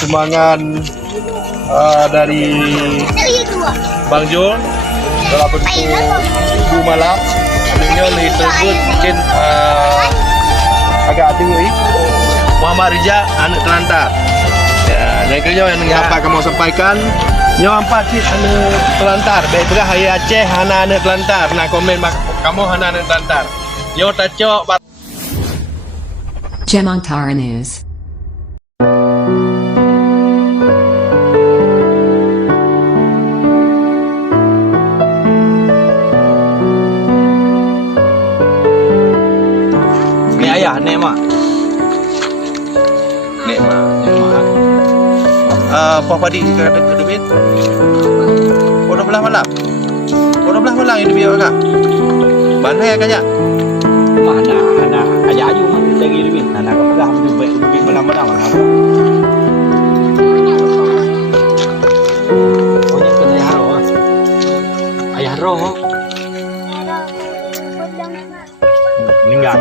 sumbangan dari Bang Jul dalam bentuk ibu malam. Adanya lebih tersebut mungkin agak tinggi. Muhammad Rizal anak telantar. Ya, yang kerja yang apa kamu sampaikan? Nyo empat sih anak telantar. Baik berah hari Aceh anak telantar. Nah komen kamu anak telantar. Yo tacok. Jemantara News. Ni ayah, ni mak. Ni mak, ni mak. Apa padi kita ada ke duit? 12 malam. 12 malam itu biar kak. Bandai kaya. Mana anak ayah ayu mah lagi duit. Anak kau pegang duit malam-malam. Oh yang kena ayah roh. Ayah roh. Meninggal.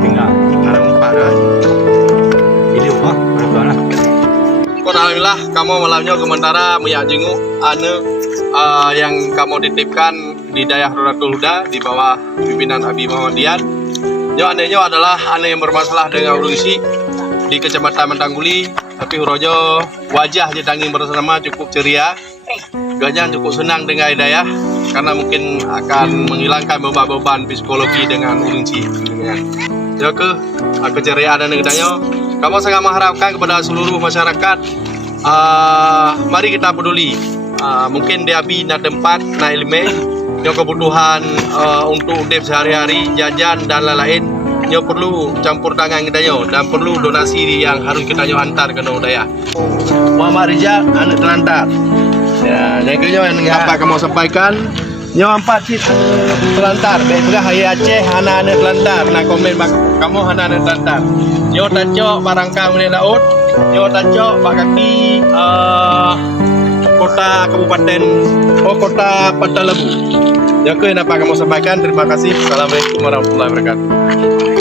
Meninggal. Anak empat dah. Ini apa? Betul lah. Alhamdulillah kamu malamnya sementara meyak jenguk anak yang kamu dititipkan di daerah Rodatul Huda di bawah pimpinan Abi Muhammadian. Yo anaknya adalah anak yang bermasalah dengan urgensi di Kecamatan Mentangguli, tapi Hurojo wajah jetangin bersama cukup ceria. Gajah cukup senang dengan hidayah karena mungkin akan menghilangkan beban-beban psikologi dengan urgensi. Ya keceriaan dan kedanya. Kamu sangat mengharapkan kepada seluruh masyarakat, mari kita peduli. Mungkin dia nak tempat, nak ilmu, yang kebutuhan untuk hidup sehari-hari, jajan dan lain-lain, yang perlu campur tangan kita dan perlu donasi yang harus kita hantar ke daya. Muhammad Rizal, anak telantar. Ya, yang kerja yang apa kamu sampaikan? Nyo empat sih telantar. Baik berah hari Aceh anak telantar. Nah komen kamu anak telantar. Nyo tacok barangkang di laut. Nyo tacok pak kaki kota kabupaten kota Pantalebu. Ya ke apa kamu sampaikan? Terima kasih. Assalamualaikum warahmatullahi wabarakatuh.